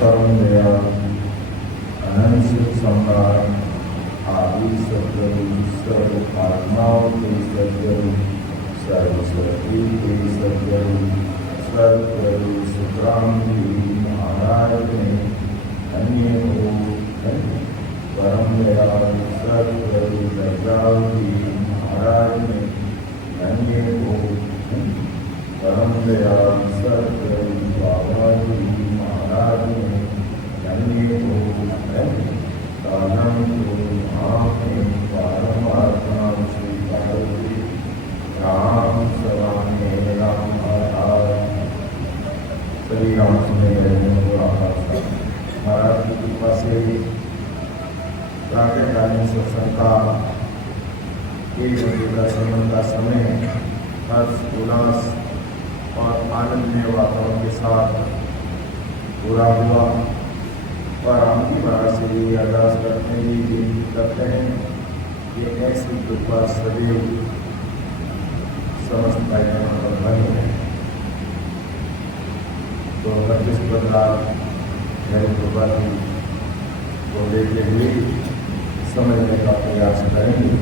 परम दयाल अनंत सुख सम्राट आदि सद्गुरु सर्व आत्माओं के सद्गुरु सर्वशक्ति के सद्गुरु सद्गुरु सुखराम जी महाराज ने अन्य को परम दयाल सद्गुरु दयाल जी महाराज ने अन्य को परम दयाल सद्गुरु बाबा जी महाराज ने अन्य को कालम को आपने परमात्मा श्री पार्वती राम सवाने राम आधार श्री राम सुने महाराज की कृपा से प्रातःकालीन सत्संग का 1 बजे का संबंध का समय हर्ष उल्लास और आनंदमय वातावरण के साथ पूरा हुआ और हम भी महाराज से ये अरदास करते हैं, ये विनती करते हैं कि ऐसी कृपा सदैव समस्त भाइयों पर बनी है। तो 25 प्रकार मेरी कृपा को लेते हुए समझने का प्रयास करेंगे।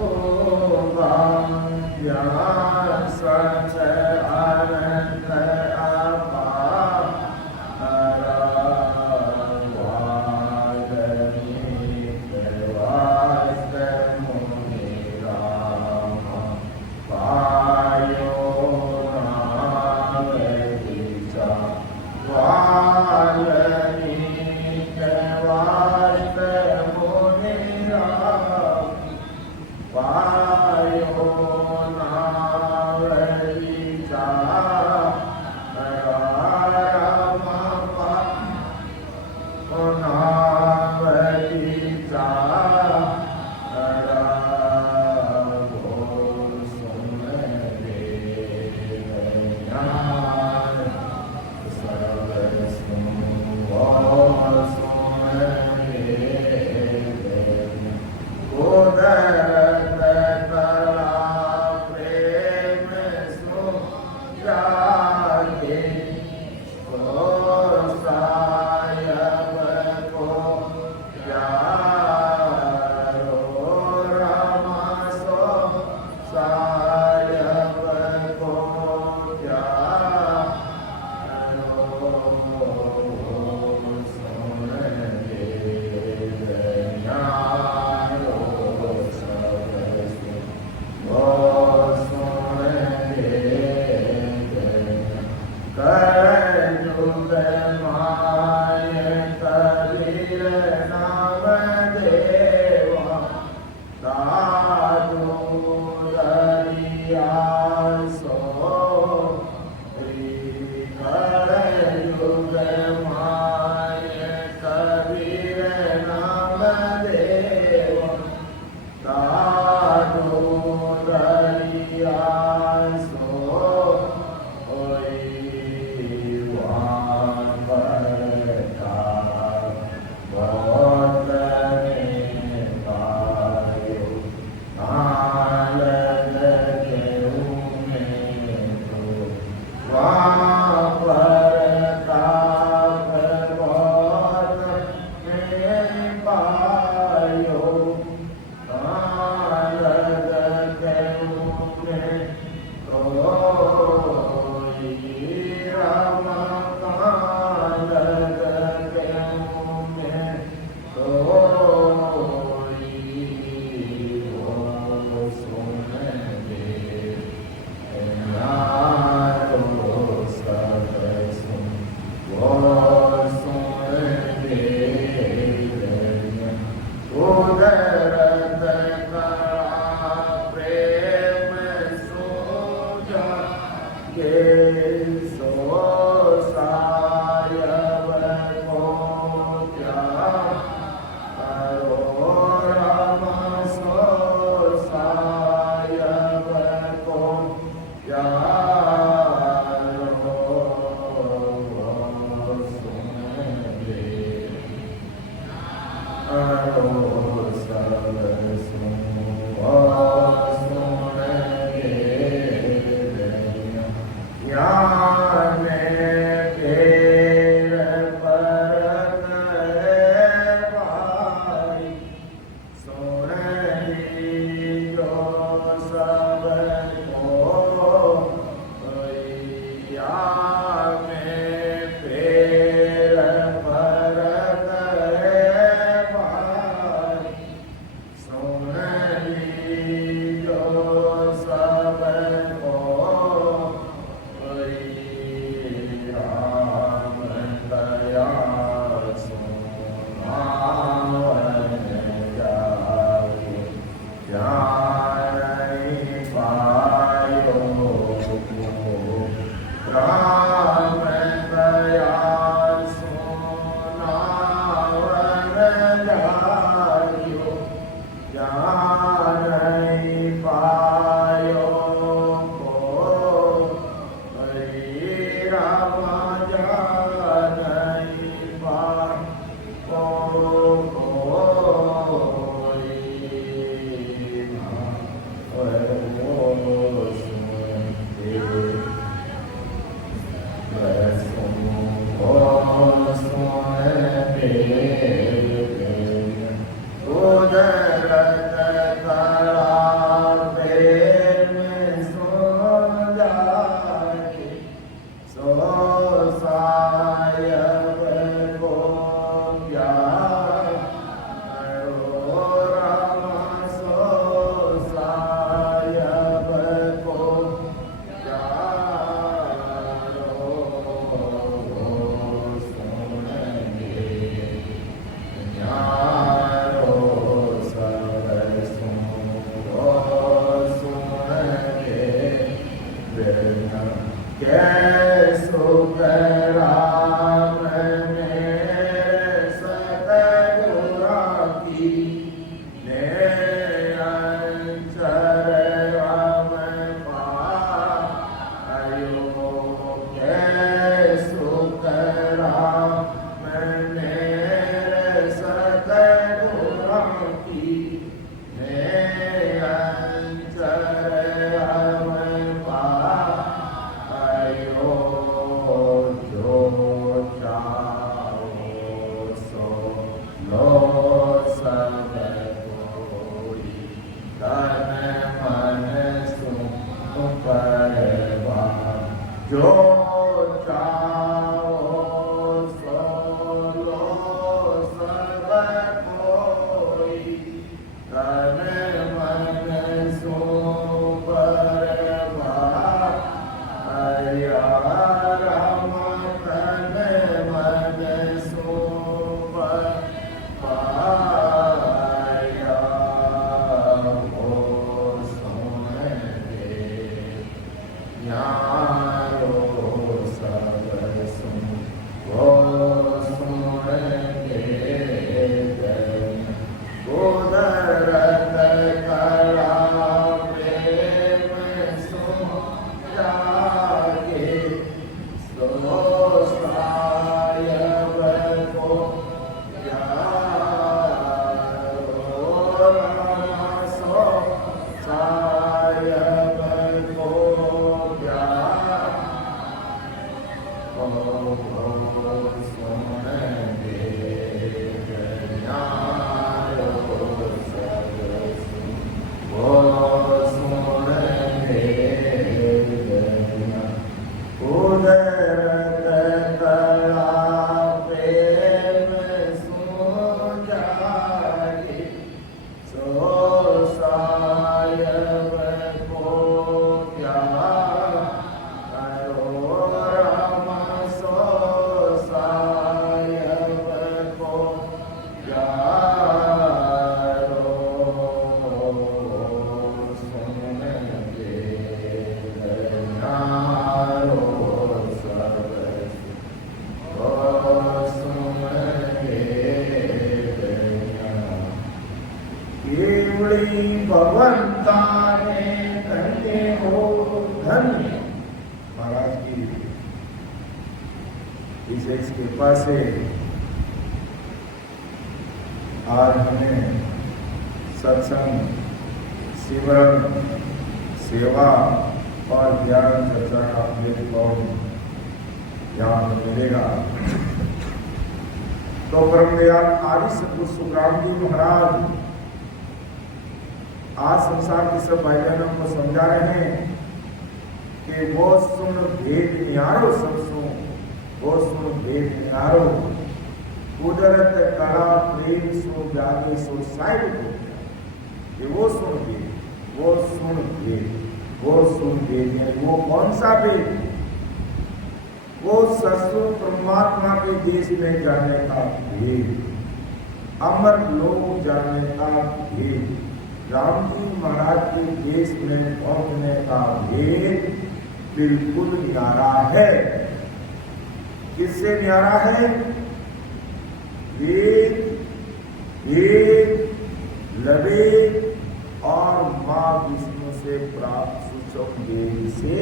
Udat महाराज की विशेष कृपा से आज हमें सत्संग, सिमरन, सेवा और ज्ञान चर्चा का प्लेटफॉर्म यहाँ पर मिलेगा। तो परम दयाल आदि सतगुरु सुखराम जी महाराज आज संसार के सब भाई बहनों को समझा रहे हैं कि वो सुन भेद निहारो सब सुन, वो सुन भेद निहारो, कुदरत कला प्रेम सो जागे सो साहिब हो। ये वो सुन भेद, वो सुन भेद, वो सुन भेद है। वो कौन सा भेद? वो ससु परमात्मा के देश में जाने का भेद, अमर लोक जाने का भेद, राम जी महाराज के देश में पहुंचने का भेद बिल्कुल न्यारा है। किससे न्यारा है? वेद, वेद, लवे और मां विष्णु से प्राप्त सूचक वेद से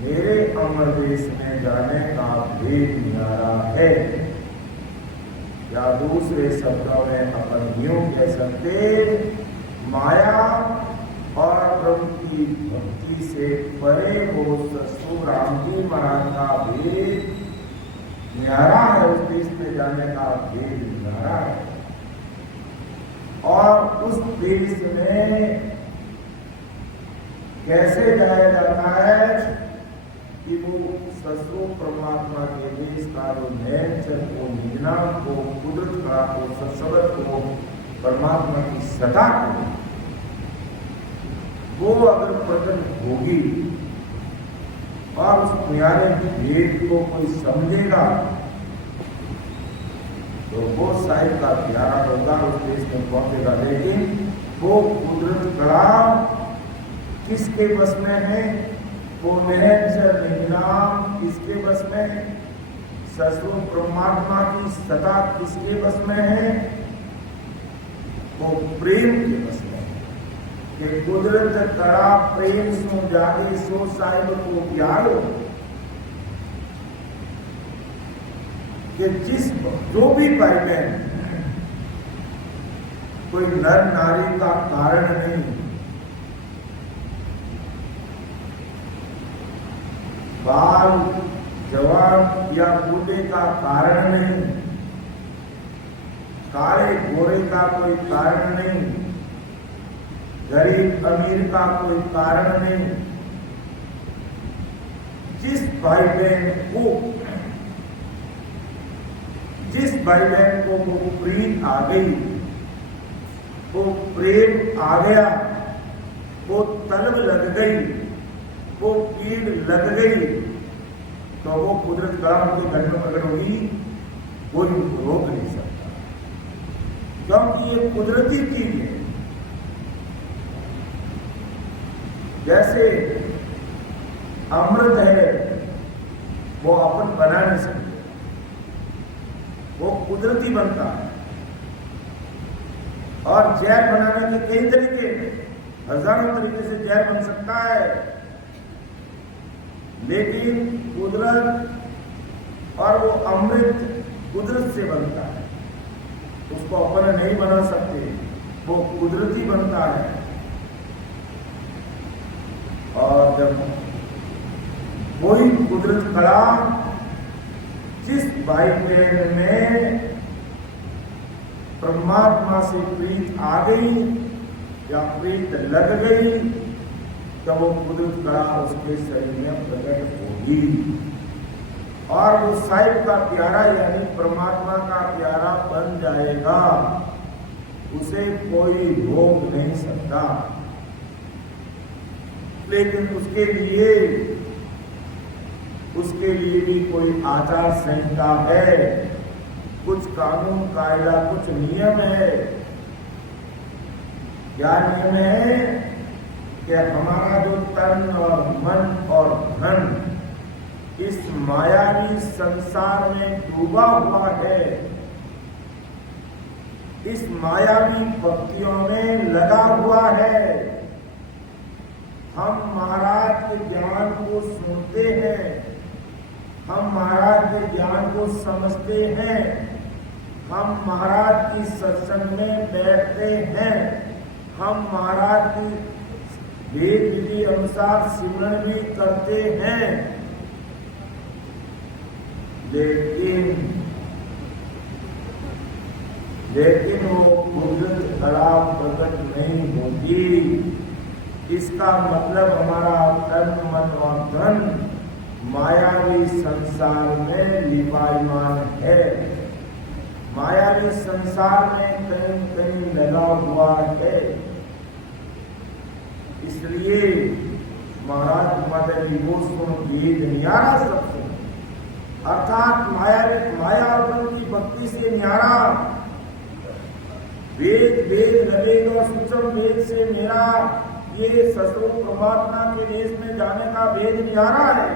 मेरे अमर देश में जाने का भेद न्यारा है। या दूसरे शब्दों में अपन यूं कह सकते, माया और ब्रह्म की भक्ति से परे वो ससुर राम जी महाराज का भेद न्यारा है। उस देश में जाने का भेद न्यारा है। और उस देश में कैसे जाया जाता है कि वो ससुर परमात्मा के देश का जो नेचर को, निजनाम को, कुदरत का को, सत्सवत को, परमात्मा की सदा को, वो अगर प्रकट होगी और उस न्यारे भेद को कोई समझेगा तो वो साहिब का प्यारा होगा, उस देश में पहुंचेगा। लेकिन वो कुदरत कला किसके बस में है? वो निरंजन निराम किसके बस में है? ससुर परमात्मा की सत्ता किसके बस में है? वो प्रेम के बस में है कि कुदरत करा प्रेम सो जागे सो साहिब को प्यारो, कि जो भी भाई बहन कोई नर नारी का कारण नहीं, बाल जवान या बूढ़े का कारण नहीं, काले गोरे का कोई कारण नहीं, गरीब अमीर का कोई कारण नहीं। जिस भाई बहन को वो प्रीत आ गई, वो प्रेम आ गया, वो तलब लग गई, वो पीड़ लग गई, तो वो कुदरत कलाम के घर में प्रकट होगी, कोई उनको रोक नहीं सकता, क्योंकि ये कुदरती चीज है। जैसे अमृत है, वो अपन बना नहीं सकते, वो कुदरती बनता है। और जहर बनाने के कई तरीके, हजारों तरीके से जहर बन सकता है, लेकिन कुदरत और वो अमृत कुदरत से बनता है, उसको अपन नहीं बना सकते, वो कुदरती बनता है। और जब कोई कुदरत कला जिस भाई बहन में परमात्मा से प्रीत आ गई या प्रीत लग गई, तब वो कुदरत कला उसके शरीर में प्रकट होगी, और वो साहिब का प्यारा यानी परमात्मा का प्यारा बन जाएगा, उसे कोई रोक नहीं सकता। लेकिन उसके लिए भी कोई आचार संहिता है, कुछ कानून कायदा, कुछ नियम है। क्या नियम है? कि हमारा जो तन और मन और धन इस मायावी संसार में डूबा हुआ है, इस मायावी भक्तियों में लगा हुआ है। हम महाराज के ज्ञान को सुनते हैं, हम महाराज के ज्ञान को समझते हैं, हम महाराज की सत्संग में बैठते हैं, हम महाराज की वेद विधि अनुसार सिमरन भी करते हैं, लेकिन वो कुदरत कला प्रकट नहीं होगी। इसका मतलब हमारा तन मन और धन मायावी संसार में लिपायमान है, मायावी संसार में कहीं कहीं लगा हुआ है। इसलिए महाराज माता वो सुन वेद न्यारा सबसे, अर्थात माया और की भक्ति से न्यारा वेद लगेगा। सूक्ष्म वेद से मेरा ये ससुर परमात्मा के देश में जाने का वेद न्यारा है।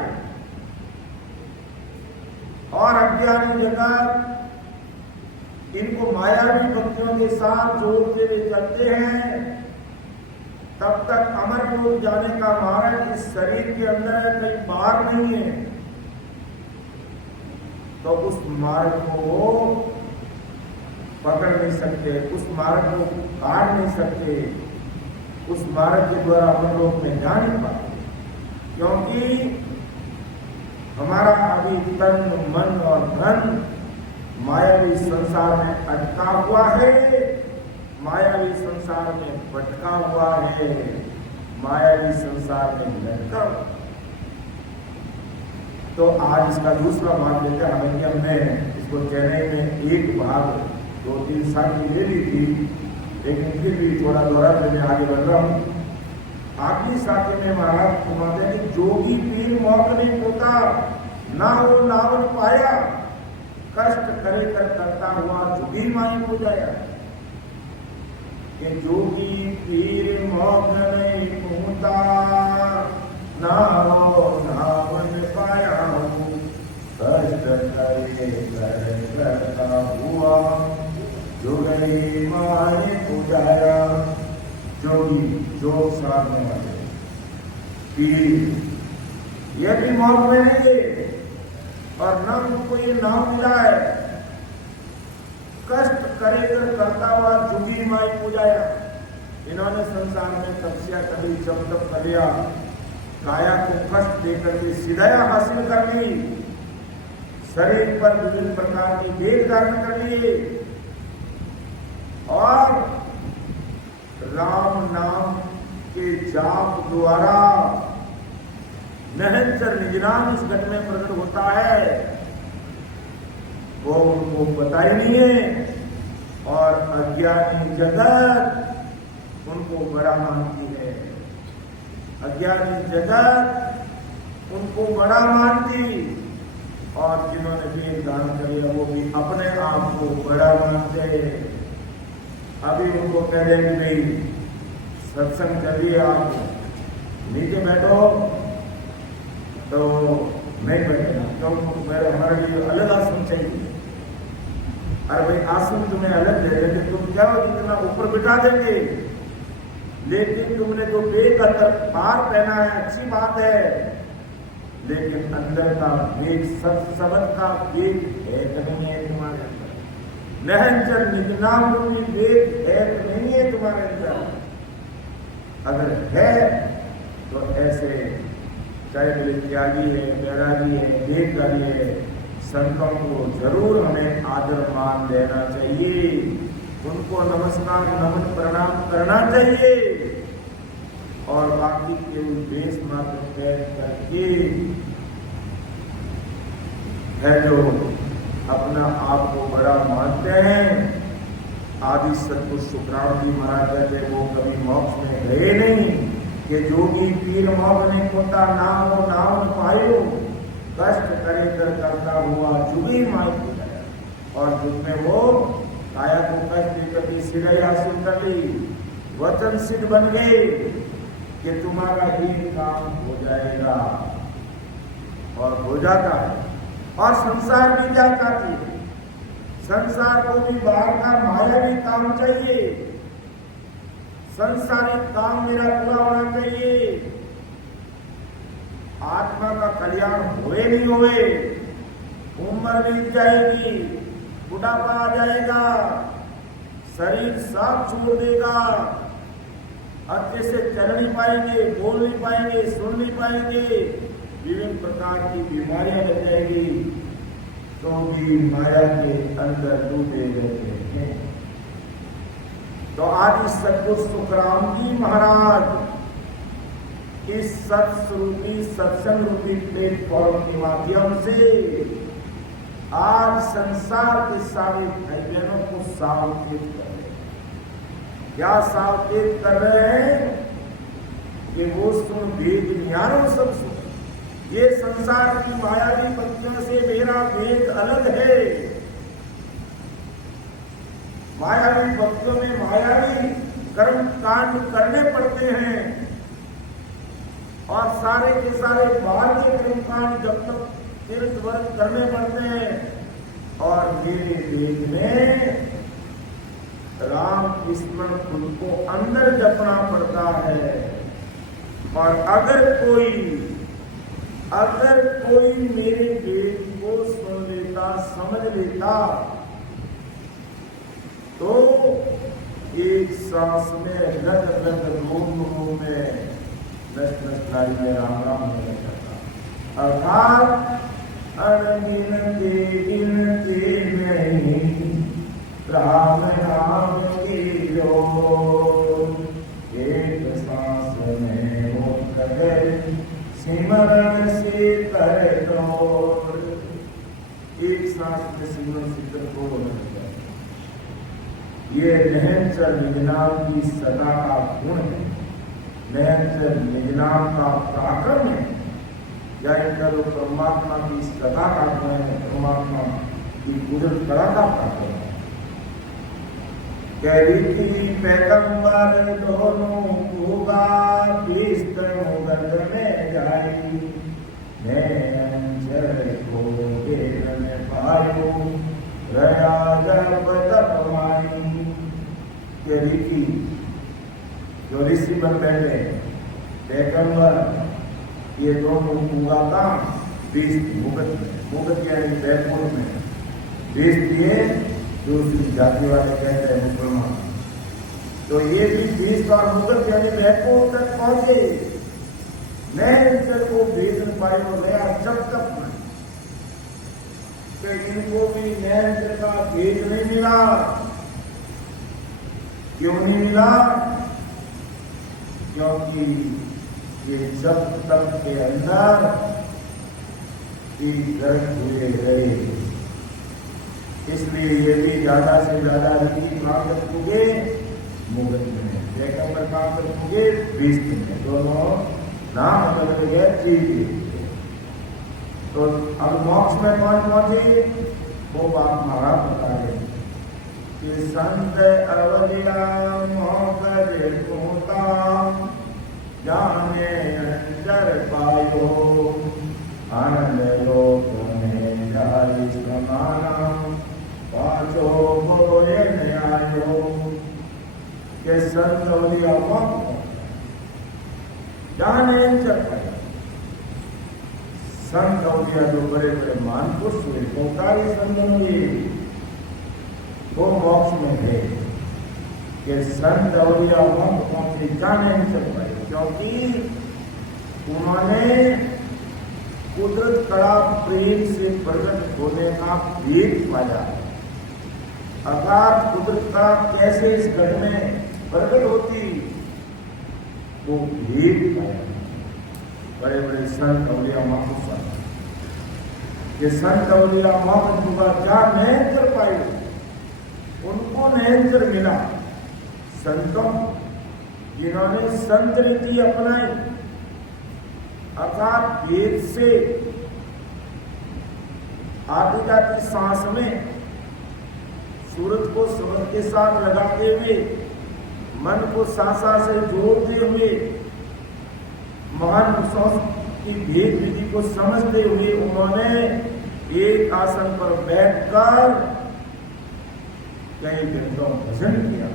और अज्ञानी जगत इनको मायावी भक्तियों के साथ जोड़ते हुए चलते हैं, तब तक अमर लोक जाने का मार्ग इस शरीर के अंदर है, कहीं बाहर नहीं है। तो उस मार्ग को पकड़ नहीं सकते, उस मार्ग को काट नहीं सकते, उस मार्ग के द्वारा अमर लोक में जा नहीं पाते, क्योंकि हमारा अभी तन मन और धन मायावी संसार में अटका हुआ है, मायावी संसार में भटका हुआ है, मायावी संसार में लटका। तो आज इसका दूसरा भाग लेते हैं। हालांकि हमने इसको चेन्नई में एक भाग 2-3 साल की ले ली थी, लेकिन फिर भी थोड़ा दोहराते मैं आगे बढ़ रहा हूँ। आखिरी साथी में महाराज फरमाते हैं कि जोगी पीर मौत नहीं होता, ना हो लावन पाया, कष्ट करे कर करता हुआ झुकी माई हो जाया। कि जोगी पीर मौत नहीं होता, ना हो जुगी माए पूजाया। जोगी जोग साधने वाले पीर ये भी मौत में नहीं है और न उनको ये नाम मिला है। कष्ट करेकर करता हुआ जुगी माई पूजाया। इन्होंने संसार में तपस्या करी, जब तक कर लिया, काया को कष्ट देकर के सिद्धया हासिल कर ली, शरीर पर विभिन्न प्रकार के वेद धारण कर लिए और राम नाम के जाप द्वारा निरंतर निज नाम इस घट में प्रकट होता है, वो उनको पता ही नहीं है और अज्ञानी जगत उनको बड़ा मानती है। अज्ञानी जगत उनको बड़ा मानती और जिन्होंने वेद दान किया वो भी अपने आप को बड़ा मानते हैं। अभी उनको कह रहे कि भाई सत्संग चलिए, आप नीचे बैठो, तो नहीं बैठेगा क्यों, मेरे हमारे लिए अलग आसन चाहिए। अरे भाई आसन तुम्हें अलग दे देंगे, तुम क्या इतना ऊपर बिठा देंगे, लेकिन तुमने जो बेकदर पार पहना है अच्छी बात है, लेकिन अंदर का वेग शब्द का वेग है नहीं है तुम्हारे अंदर। निरंजन निज नाम रूपी वेग है नहीं है तुम्हारे अंदर। अगर है तो ऐसे चाहे मेरे त्यागी है, बैरागी है, देवदारी है, संतों को जरूर हमें आदर मान देना चाहिए, उनको नमस्कार नमन प्रणाम करना चाहिए और बाकी के उद्देश्य मात्र तय करके है जो अपना आप को बड़ा मानते हैं। आदि सतपुरुष सुखराम जी महाराज कहते वो कभी मोक्ष में गए नहीं कि जोगी पीर मोक्ष ने कोता नाम नाम पायो, कष्ट करे कर करता हुआ जुगी माई को गया और जिसमें वो काया को कष्ट देकर के सिद्धि हासिल कर ली, वचन सिद्ध बन गए कि तुम्हारा ही काम हो जाएगा और हो जाता है। और संसार भी क्या चाहती है, संसार को भी बाहर का मायावी काम चाहिए, संसारिक काम मेरा पूरा होना चाहिए, आत्मा का कल्याण हुए नहीं हुए, उम्र बीत जाएगी, बुढ़ापा आ जाएगा, शरीर साफ छोड़ देगा, अच्छे से चल नहीं पाएंगे, बोल नहीं पाएंगे, सुन नहीं पाएंगे, विभिन्न प्रकार की बीमारियां लग जाएगी, तो भी माया के अंदर डूबे रहते हैं। तो आदि सतगुरु सुखराम जी महाराज इस सत्स्वरूपी सत्संग रूपी प्लेटफॉर्म के माध्यम से आज संसार के सारे भाई बहनों को सावचेत कर रहे हैं। क्या सावचेत कर रहे हैं कि वो सुन वेद ज्ञानो सब सुन, ये संसार की मायावी पत्तियों से मेरा वेद अलग है। मायावी भक्तों में मायावी कर्म कांड करने पड़ते हैं और सारे के सारे बाहर के कर्म कांड जब तक तीर्थ व्रत करने पड़ते हैं और मेरे वेद में राम स्मरण खुद को अंदर जपना पड़ता है। और अगर कोई मेरे वेद को सुन लेता, समझ लेता, तो एक सांस में लग लग रोम में नष्ट नष्टारी में राम राम होने लगता। अर्थात अनगिनती गिनती नहीं राम राम की जोर, एक सांस में हो गए सिमरन से करे तोड़। एक सांस में सिमरन से कर तोड़ होने लगता है। ये निरंतर निज नाम की सदा का गुण है, निरंतर निज नाम का पराक्रम है, या इनका जो परमात्मा की सदा का गुण है, परमात्मा की गुजर कला का पराक्रम है। कहती थी पैगंबर दोनों होगा बीस्त मुगल में जाई, मैं को देर में पायो रया जब तप माई। के ऋषि जो ऋषि बनते थे पैगंबर, ये दोनों हुआ था 20 मुगत यानी जयपुर में 20 दिए, दूसरी जाति वाले कहते हैं मुसलमान। तो ये भी 20 और मुगत यानी जयपुर तक पहुंचे, नैनचर को भेज पायो गया जब तक कि इनको भी नैनचर का भेज नहीं मिला। क्यों नहीं मिला? क्योंकि ये जब तक के अंदर गर्भ हुए रहे, इसलिए ये भी ज्यादा से ज्यादा ऋषि प्राप्त होंगे मुगत में, पैगंबर प्राप्त होंगे 20 में, दोनों नाम बदल गए चीज। तो अब मोक्ष में कौन पहुंचे वो बात महाराज बता रहे कि संत अवलिया मोक्ष होता जाने अंतर पायो, आनंद लोक में जाई समाना पाछो होए न्यायो। के संत अवलिया मोक्ष जाने अंतर पायो। संत अवलिया जो बड़े बड़े महापुरुष हुए, बहुतारी संत हुए, वो मोक्ष में है कि संत अवलिया मोक्ष पहुंचे जाने अंतर पाए, क्योंकि उन्होंने कुदरत कड़ा प्रेम से प्रकट होने का भेद पाया। अर्थात कुदरत कड़ा कैसे इस घर में प्रकट होती वो भेद पाया। बड़े बड़े संत अवलिया महापुरुष, ये संत अवलिया महापुरुष का क्या नैनचर पाए, उनको नैनचर मिला। संतों जिन्होंने संत रीति अपनाई, अर्थात वेद से आती जाती सांस में सूरज को समझ के साथ लगाते हुए, मन को सांसा से जोड़ते हुए, महान पुरुषों की भेद विधि को समझते हुए उन्होंने एक आसन पर बैठकर कई घंटों भजन किया,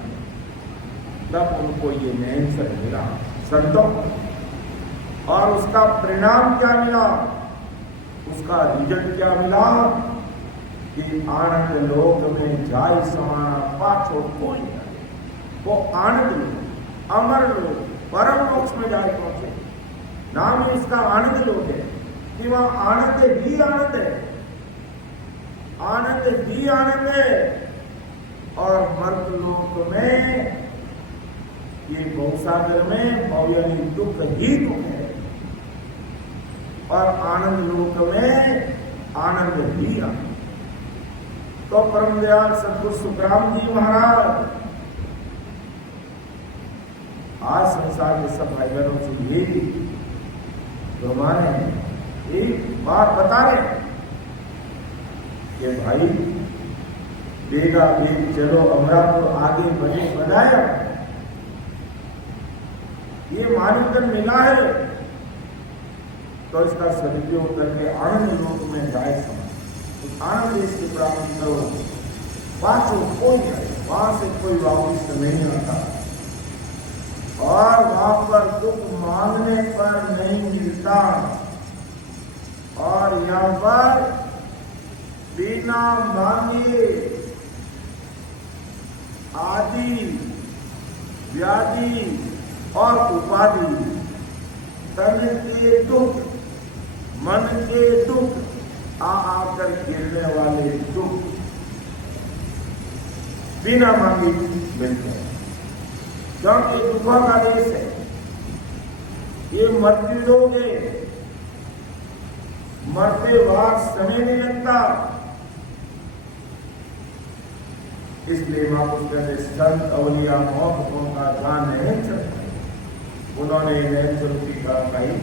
तब उनको ये नैनचर मिला संतों। और उसका परिणाम क्या मिला, उसका रिजल्ट क्या मिला कि आनंद लोक में जाय समाना पाछो कोई नहीं। वो आनंद लोक, अमर लोक, परम मोक्ष में जाए पहुंचे। नाम ही उसका आनंद लोक है कि वहां आनंद ही आनंद है, आनंद ही आनंद है। और मर्त लोक में ये भवसागर में भव यानी दुख ही दुख है, और आनंद लोक में आनंद ही आनंद। तो परम दयाल सतगुरु सुखराम जी महाराज आज संसार के सब भाई बहनों से यही तो हमारे एक बात बता रहे कि भाई बेगा बेग चलो हमरा तो आगे बढ़ाया, ये मानवतन मिला है तो इसका सदुपयोग करके आनंद लोक में जाए समय आनंद इसकी प्राप्ति करो। पाछो कोई जाए, वहां से कोई वापस नहीं आता, और वहां पर दुख मांगने पर नहीं मिलता, और यहाँ पर बिना मांगे आदि व्याधि और उपाधि, तन के दुख, मन के दुख, आकर गिरने वाले दुख बिना मांगे मिलते हैं। क्योंकि दुखों का देश है, ये मृत्यु लोग है, मरते बाद समय नहीं लगता। इसलिए महापुरुष कहते संत अवलिया मोक्ष का जान नहीं चलता। उन्होंने नैनचर का कही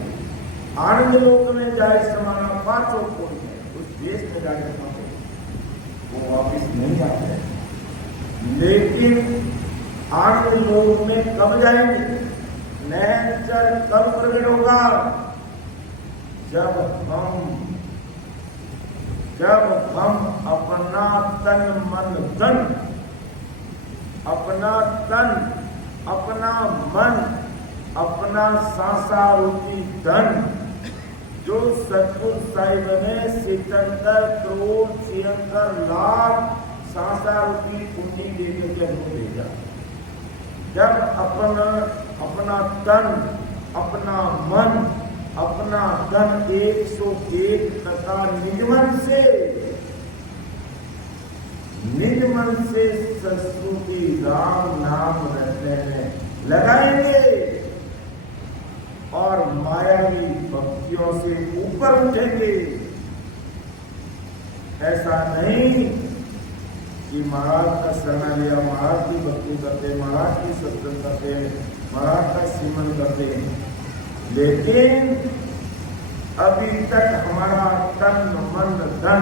आनंद लोक में जाए समाना पाछो कोई है, उस देश में जाके पहुंचे वो वापिस नहीं आते। लेकिन आनंद लोक में कब जाएंगे, नैनचर कब प्रकट होगा, जब हम अपना तन मन धन अपना तन, अपना मन, अपना सांसा रूपी धन जो सतगुरु साहिब ने 77 करोड़ 76 लाख सांसा रूपी पूंजी देकर के हमको भेजा। जब अपना तन, अपना मन, अपना धन 101% निज मन से सरस्वती राम नाम रटने में लगाएंगे और मायावी भक्तियों से ऊपर उठेंगे। ऐसा नहीं कि महाराज का शरण लिया, महाराज की भक्ति करते, महाराज की सत्संग करते, महाराज का सिमरन करते, लेकिन अभी तक हमारा तन मन धन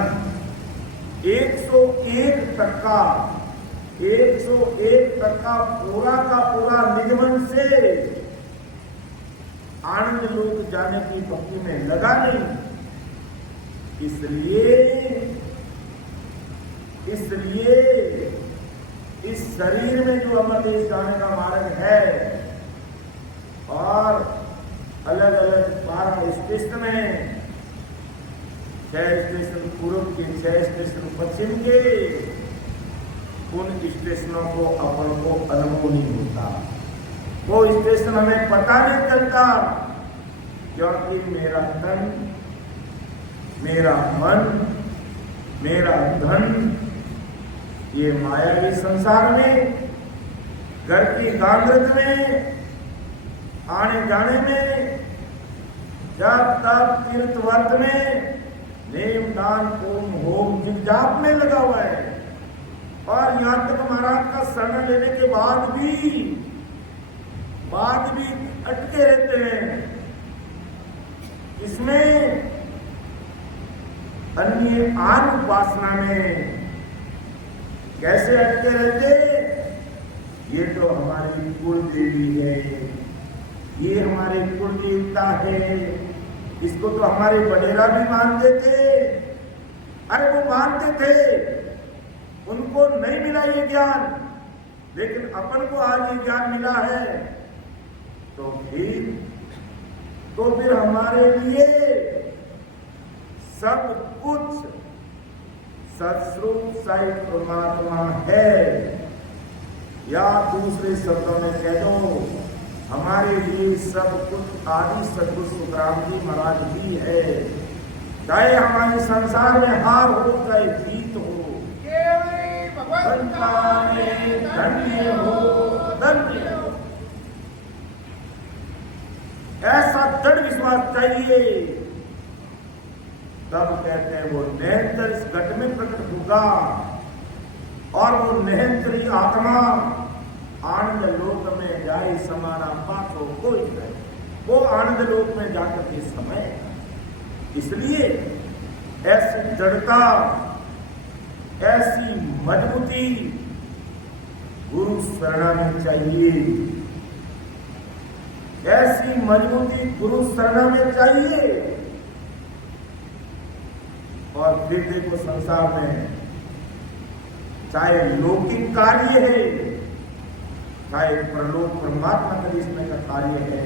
101% पूरा का पूरा निगमन से आनंद लोक जाने की भक्ति में लगा नहीं। इसलिए इस शरीर में जो अमरदेश जाने का मार्ग है और अलग अलग 12 स्टेशन में, 6 स्टेशन पूर्व के, 6 स्टेशन पश्चिम के, उन स्टेशनों को अपन को अनुभव नहीं होता। वो स्टेशन हमें पता नहीं चलता क्योंकि मेरा तन, मेरा मन, मेरा धन ये मायावी संसार में, घर की गांगरत में, आने जाने में, जब तब तीर्थ व्रत में, नेम दान ओम होम जाप में लगा हुआ है। और यहां तक महाराज का शरण लेने के बाद भी अटके रहते हैं। इसमें अन्य आन उपासना में कैसे अटके रहते? ये तो हमारी कुल देवी है, ये हमारे कुल देवता है, इसको तो हमारे बडेरा भी मानते थे। अरे वो मानते थे, उनको नहीं मिला ये ज्ञान, लेकिन अपन को आज ये ज्ञान मिला है। तो फिर हमारे लिए सब कुछ सत्स्वरूप साई परमात्मा है, या दूसरे शब्दों में कह दो हमारे लिए सब कुछ आदि सद्गुरु सुखराम जी महाराज भी है। चाहे हमारे संसार में हार हो, चाहे जीत हो, धन्य हो, धन्य हो, ऐसा दृढ़ विश्वास चाहिए। तब कहते हैं वो नेत्र इस घट में प्रकट होगा और वो नेत्री आत्मा आनंद लोक में जाए समाना पाथो कोई नहीं, वो आनंद लोक में जाकर के समय। इसलिए ऐसी दृढ़ता, ऐसी मजबूती गुरु शरण में चाहिए, ऐसी मजबूती गुरु शरण में चाहिए। और फिर देखो संसार में चाहे लौकिक कार्य है, चाहे प्रलोक परमात्मा करिश्मे का कार्य है,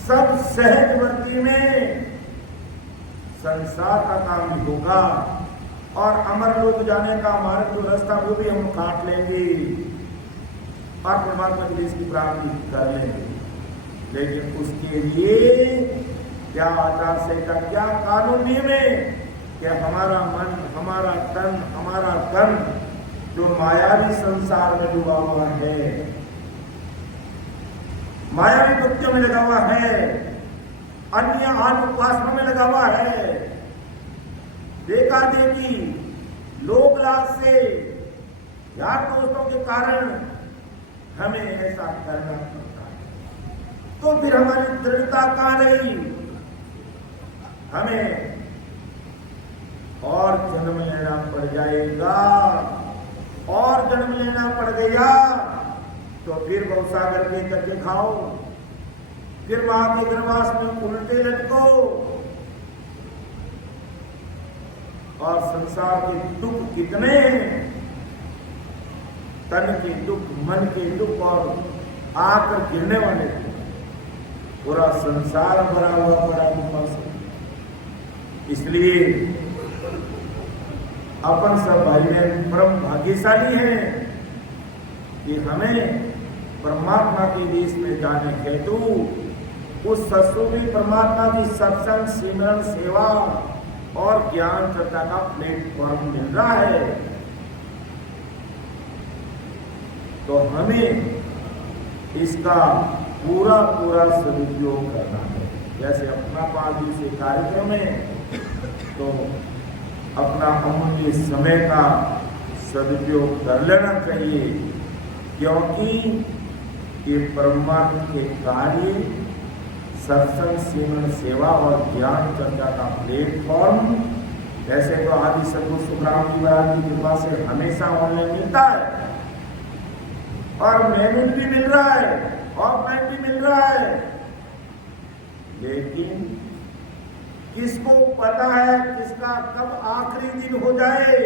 सब सहजवर्ती में संसार का काम भी होगा और अमर लोक जाने का मार्ग जो रास्ता वो भी हम काट लेंगे और परमात्मा के देश की प्राप्ति कर लेंगे। लेकिन उसके लिए क्या आचार संहिता, क्या कानून नियम है कि हमारा मन, हमारा तन, हमारा धन जो मायावी संसार में डूबा हुआ है, मायावी भक्तियों में लगा हुआ है, अन्य आन उपासना में लगा हुआ है, देखा देखी लोक लाभ से यार दोस्तों के कारण हमें ऐसा करना पड़ता है। तो फिर हमारी दृढ़ता कहां रही? हमें और जन्म लेना पड़ जाएगा, और जन्म लेना पड़ गया तो फिर गौसागर के कच्चे खाओ, फिर वहां के गर्भास में उल्टे लटको और संसार के दुख कितने तन के दुख, मन के दुख और आकर गिरने वाले दुख, पूरा संसार भरा हुआ पड़ा दुखों से। इसलिए अपन सब भाई बहन परम भाग्यशाली हैं कि हमें परमात्मा के देश में जाने हेतु उस सत्सुखी परमात्मा की सत्संग, सिमरन, सेवा और ज्ञान चर्चा का प्लेटफॉर्म मिल रहा है। तो हमें इसका पूरा पूरा सदुपयोग करना है। जैसे अपना 5 दिवसीय कार्यक्रम है, तो अपना अमूल्य समय का सदुपयोग कर लेना चाहिए, क्योंकि ये परमात्मा के कार्य, सत्संग, सिमरन, सेवा और ज्ञान चर्चा का प्लेटफॉर्म वैसे तो आदि सदगुरु सुखराम जी महाराज की कृपा से हमेशा ऑनलाइन मिलता है और मैनुअल भी मिल रहा है, ऑफलाइन भी मिल रहा है, लेकिन किसको पता है किसका कब आखिरी दिन हो जाए।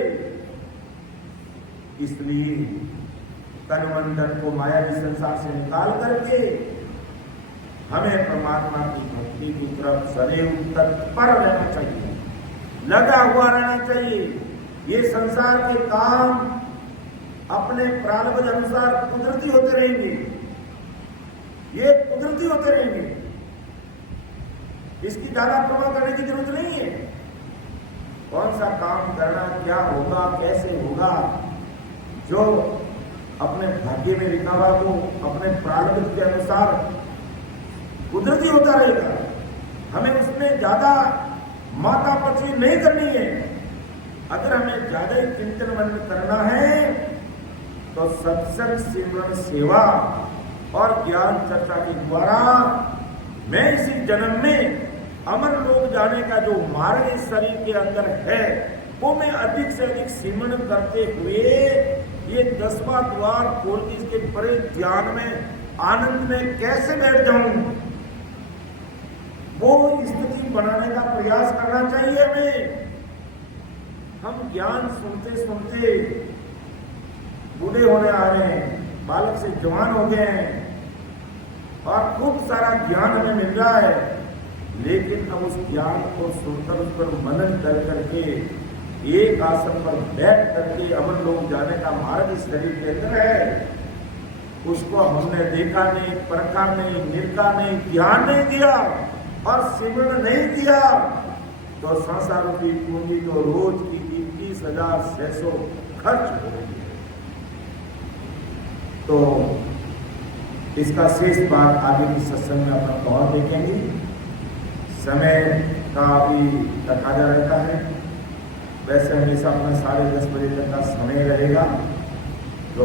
इसलिए तन मन धन को माया की संसार से निकाल करके हमें परमात्मा की भक्ति की तरफ सदैव तत्पर रहना चाहिए, लगा हुआ रहना चाहिए। ये संसार के काम अपने प्रारब्ध अनुसार कुदरती होते रहेंगे, ये कुदरती होते रहेंगे, इसकी ज्यादा परवाह करने की जरूरत नहीं है। कौन सा काम करना, क्या होगा, कैसे होगा, जो अपने भाग्य में लिखा हुआ वो अपने प्रारब्ध के अनुसार कुदरती होता रहेगा। हमें उसमें ज्यादा माता पची नहीं करनी है। अगर हमें ज्यादा ही चिंतन मनन करना है तो सत्संग, सिमरन, सेवा और ज्ञान चर्चा के द्वारा मैं इसी जन्म में अमर लोक जाने का जो मार्ग इस शरीर के अंदर है वो मैं अधिक से अधिक सिमरन करते हुए ये 10वां द्वार खोल के इसके परे ज्ञान में, आनंद में कैसे बैठ जाऊं, वो स्थिति बनाने का प्रयास करना चाहिए हमें। हम ज्ञान सुनते सुनते बूढ़े होने आ रहे हैं, बालक से जवान हो गए हैं और खूब सारा ज्ञान हमें मिल रहा है, लेकिन हम उस ज्ञान को सुनकर उस पर मनन कर करके एक आसन पर बैठ करके अमर लोक जाने का मार्ग इस शरीर के अंदर है, उसको हमने देखा नहीं, परखा नहीं, निरखा नहीं, ध्यान नहीं दिया और सिमरन नहीं किया, तो संसार रूपी पूंजी तो रोज की 21,600 खर्च हो रही है। तो इसका शेष बात आगे की सत्संग में अपना और देखेंगे। समय का भी तकाजा रहता है, वैसे हमेशा अपना 10:30 बजे तक का समय रहेगा, तो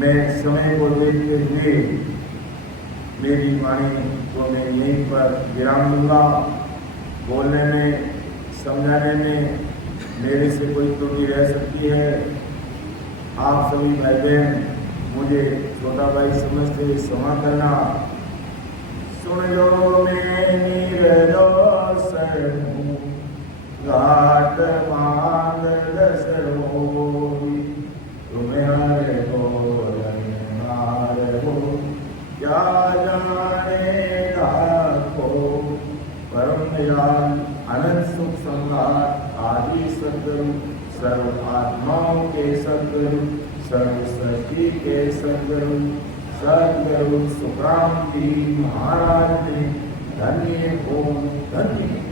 मैं समय को देखते हुए मेरी वाणी को मैं यहीं पर विराम दूंगा। बोलने में, समझाने में मेरे से कोई त्रुटि रह सकती है। आप सभी भाई बहन मुझे छोटा भाई समझते क्षमा करना। सुन लो मैं निर्दोष हूँ, घाट मांग दस होगी, तुम्हारे हो क्या जानेगा को परम दयाल अनंत सुख संघात आदि सद्गुरु, सर्व आत्माओं के सद्गुरु, सर्व सृष्टि के सद्गुरु, सद्गुरु सुखराम जी महाराज ने धन्य हो धन्य।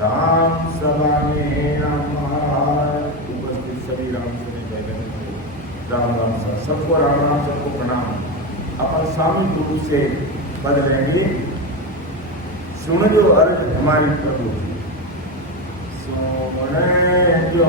राम सभा में राम महाराज उपस्थित सभी राम राम राम सर सबको राम राम, सबको प्रणाम। अपन स्वामी गुरु से पढ़ लेंगे। सुन जो अर्थ हमारी प्रभु, सुन जो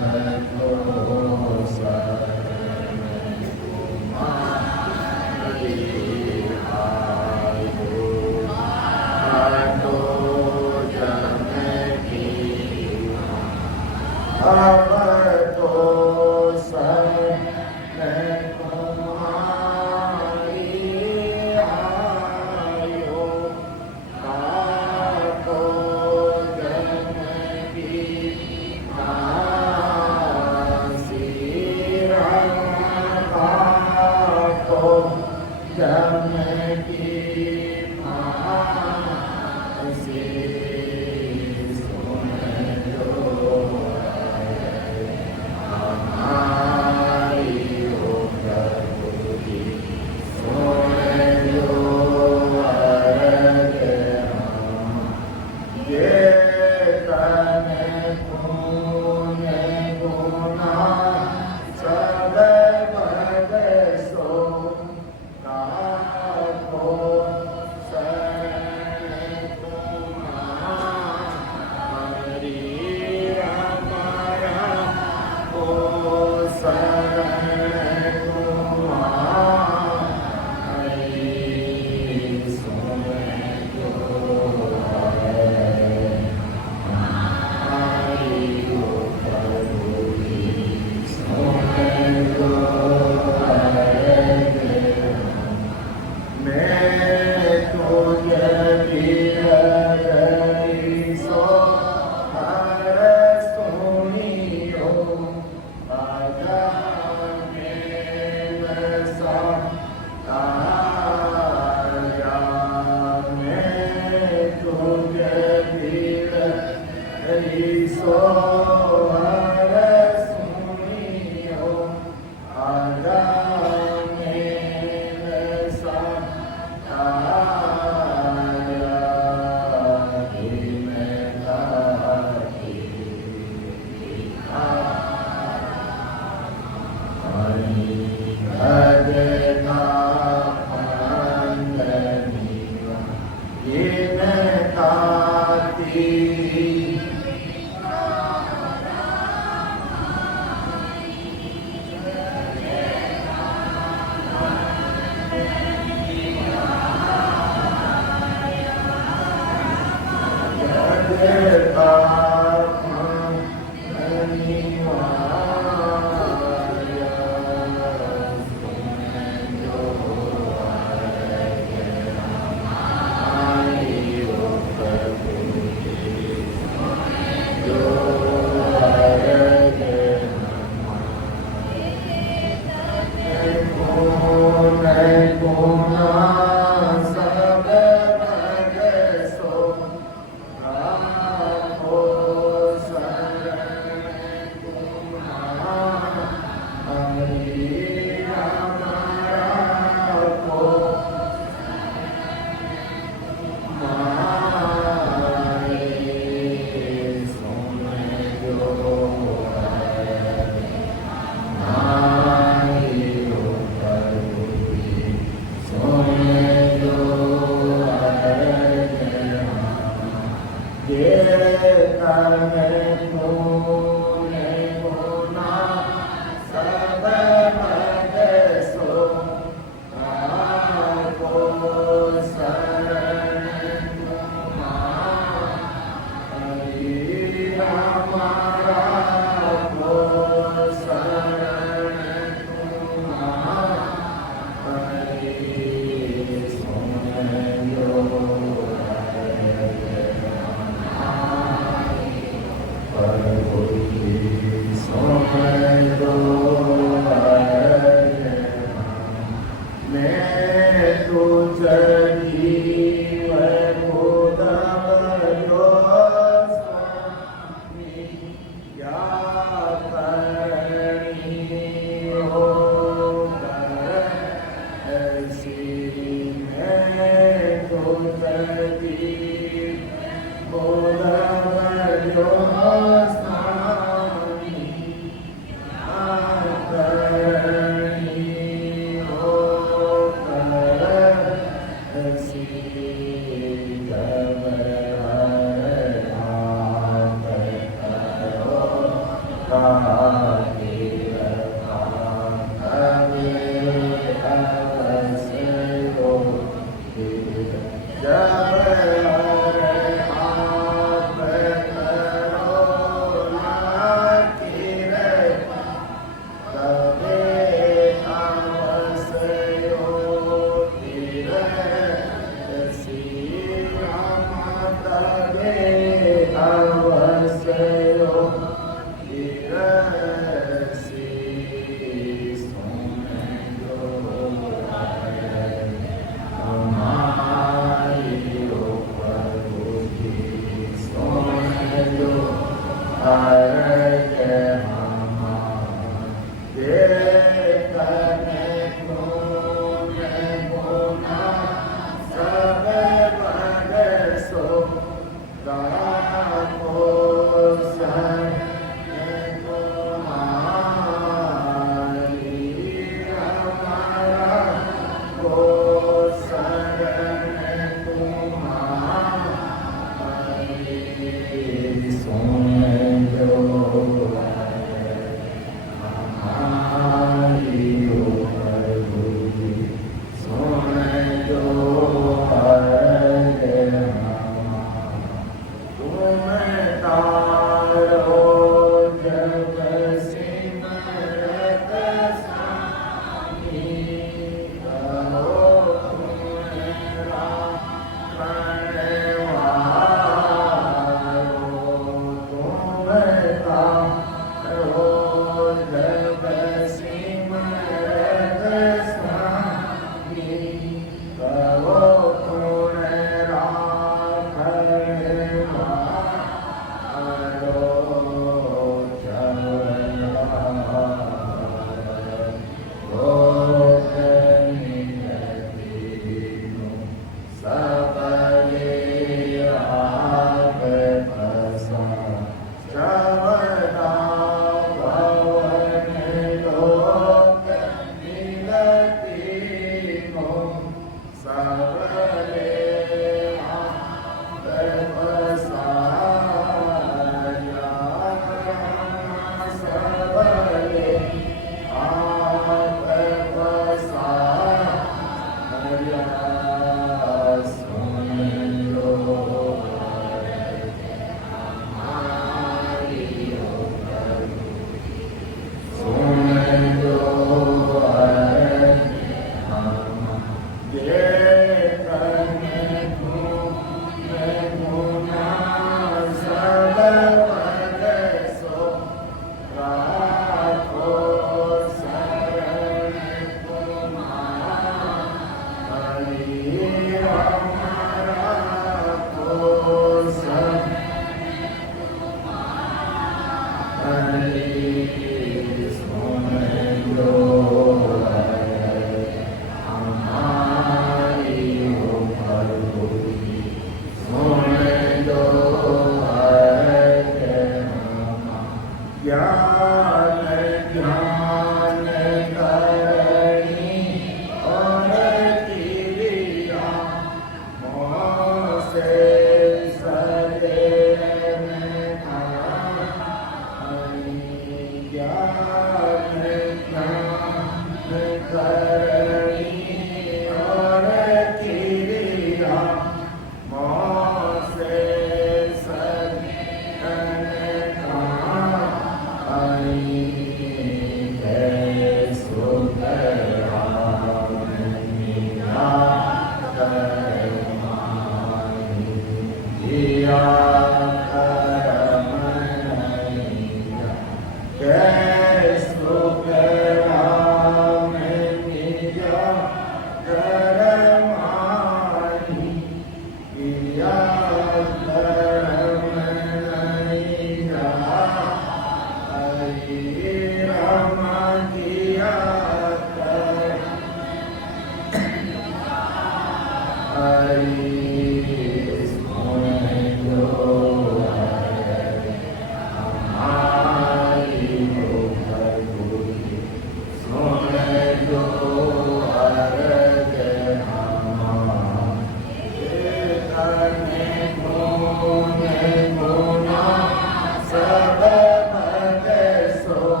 So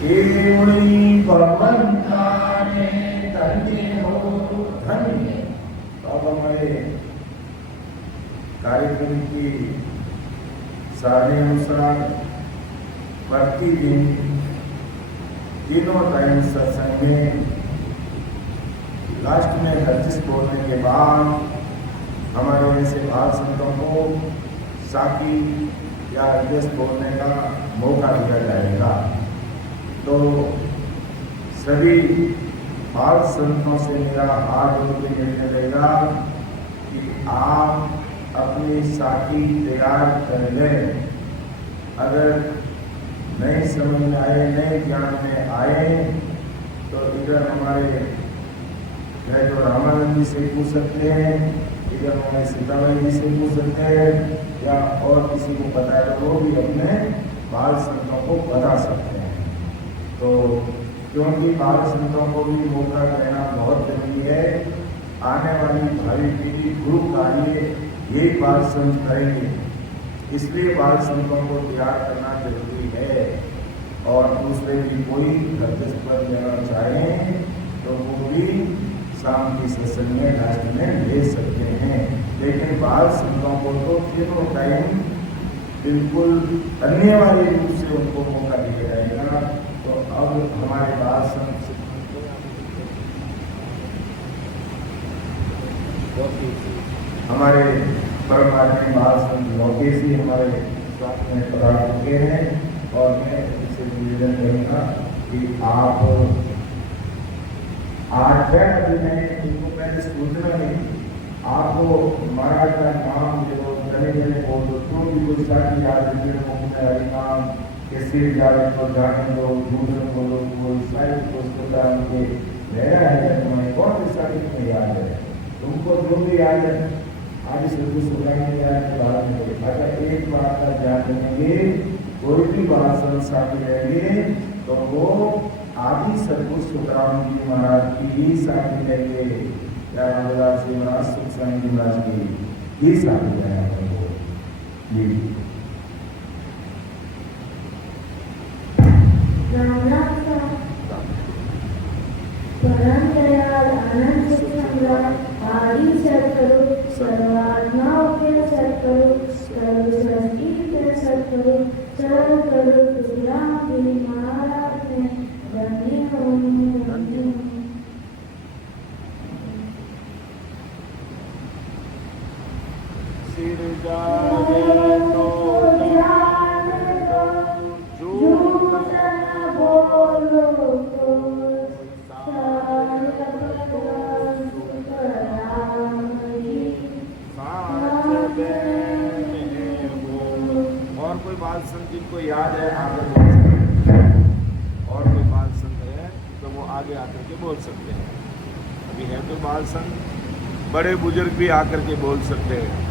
एवं भगवंताने धन्य हो धन्य। तो अब हमारे कार्यक्रम की सारणी अनुसार प्रतिदिन तीनों टाइम सत्संग में लास्ट में हरजिस बोलने के बाद हमारे ऐसे बाल संतों को साकी या हरजिस बोलने का मौका दिया जाएगा। तो सभी बाल संतों से मेरा हाथ जोड़ के कहने लगेगा कि आप अपनी साकी तैयार कर लें। अगर नए समझ में आए, नए ज्ञान में आए तो इधर हमारे तो रामानंद जी से पूछ सकते हैं, इधर हमारे सीताबाई जी से पूछ सकते हैं, या और किसी को पता है तो वो भी अपने बाल संतों को बता सकते हैं। तो क्योंकि बाल संतों को भी मौका देना बहुत जरूरी है। आने वाली भावी पीढ़ी गुरु कार्य यही बाल संत करेंगे, इसलिए बाल संतों को तैयार करना जरूरी है। और दूसरे भी कोई हरजिस पर लेना चाहें तो वो भी शाम की सत्संग में लास्ट में ले सकते हैं। लेकिन बाल संतों को तो तीनों टाइम बिल्कुल अन्य वाले रूप से उनको मौका दिया जाएगा। तो अब हमारे बाल संत हमारे परम आदरणीय बाल संत लोकेश जी हमारे साथ में पधार चुके हैं और मैं इनसे निवेदन करूँगा कि आप 8 बजे में इनको पहले सूचना दी, आपको महाराज का नाम जो गले गले बोल दो, जो भी कोई साथी याद नाम कैसे याद तो जाने दो, दूसरों को लोग कोई साहित्य पुस्तक उनके लहरा है तुम्हें कौन सी साहित्य में याद है, तुमको जो भी याद है आगे से कुछ सुनाएंगे बाद में। अगर एक बात का ध्यान रखेंगे, कोई भी बात साथी रहेंगे तो वो आदि सदगुरु सुखराम जी महाराज की ही साथी रहेंगे, या रामदास जी महाराज, सुखसाई जी महाराज की ही साथी रहेंगे। जी परम दयाल आनंद सम्राट आदि सद्गुरु सर्वात्माओं के सद्गुरु सर्व सृष्टि के सद्गुरु चरण करो तुराम जी महाराज ने धन्य हो धन्य हो। सिर जागे तो जागे तो झूठ न बोलो तो और कोई बाल संत जिनको याद है आगे बोल सकते हैं, और कोई बाल संत है तो वो आगे आकर के बोल सकते हैं। अभी है तो बाल संत, बड़े बुजुर्ग भी आकर के बोल सकते हैं।